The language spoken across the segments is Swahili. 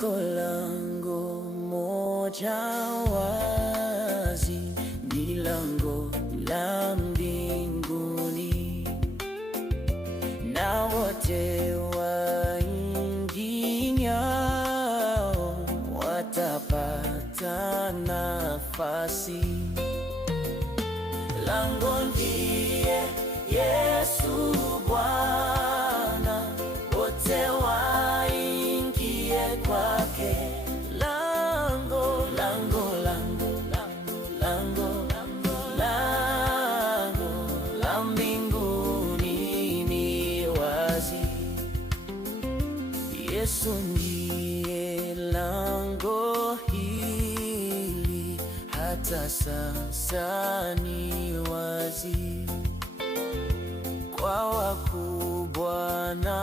liko lango moja wazi, ni lango la mbinguni, na wote waingiao watapata nafasi. Lango ndiye Yesu Bwana, wote waingie kwake. Lango, lango, lango, lango, lango, lango la mbinguni ni wazi. Yesu ndiye lango hili, hata sasa ni wazi kwa wakubwa na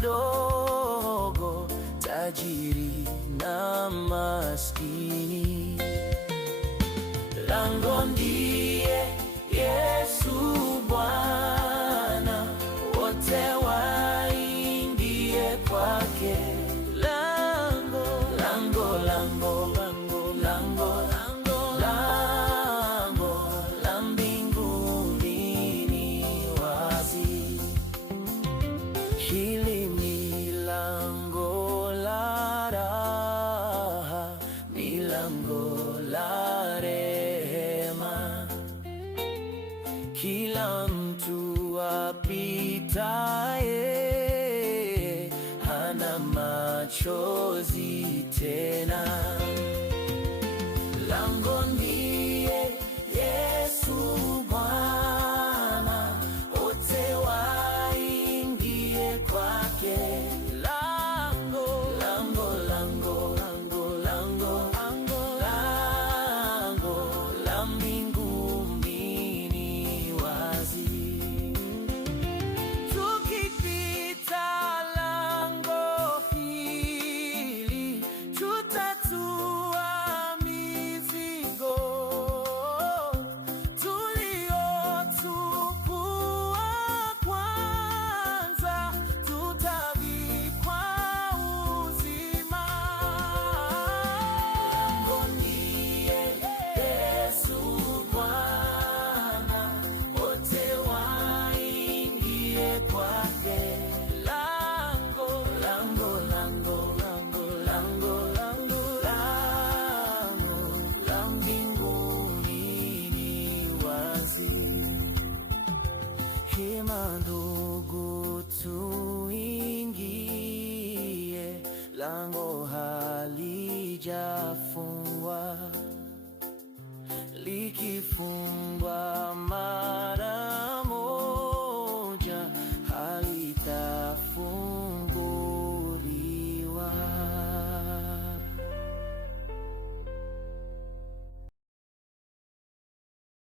wadogo, tajiri na maskini. Lango ndiye Yesu Bwana, wote waingie kwake. Lango, lango, lango, lango, lango, lango la mbinguni ni wazi. Hili ni lango la raha, ni lango la rehema. Kila mtu apitaye hana machozi tena. Lango ndiye Yesu Bwana, wote waingie kwake. Lango, lango, lango, lango, lango, lango la mbinguni ni wazi. Tukipita lango hili, tutatua mizigo tuliochukua kwanza, tutavikwa uzima. Lango ndiye Yesu Bwana, wote waingie kwake. Lango, lango, lango, lango, lango, lango, lango la mbinguni ni wazi. Hima ndugu, tuingie, lango halijafungwa. Likifungwa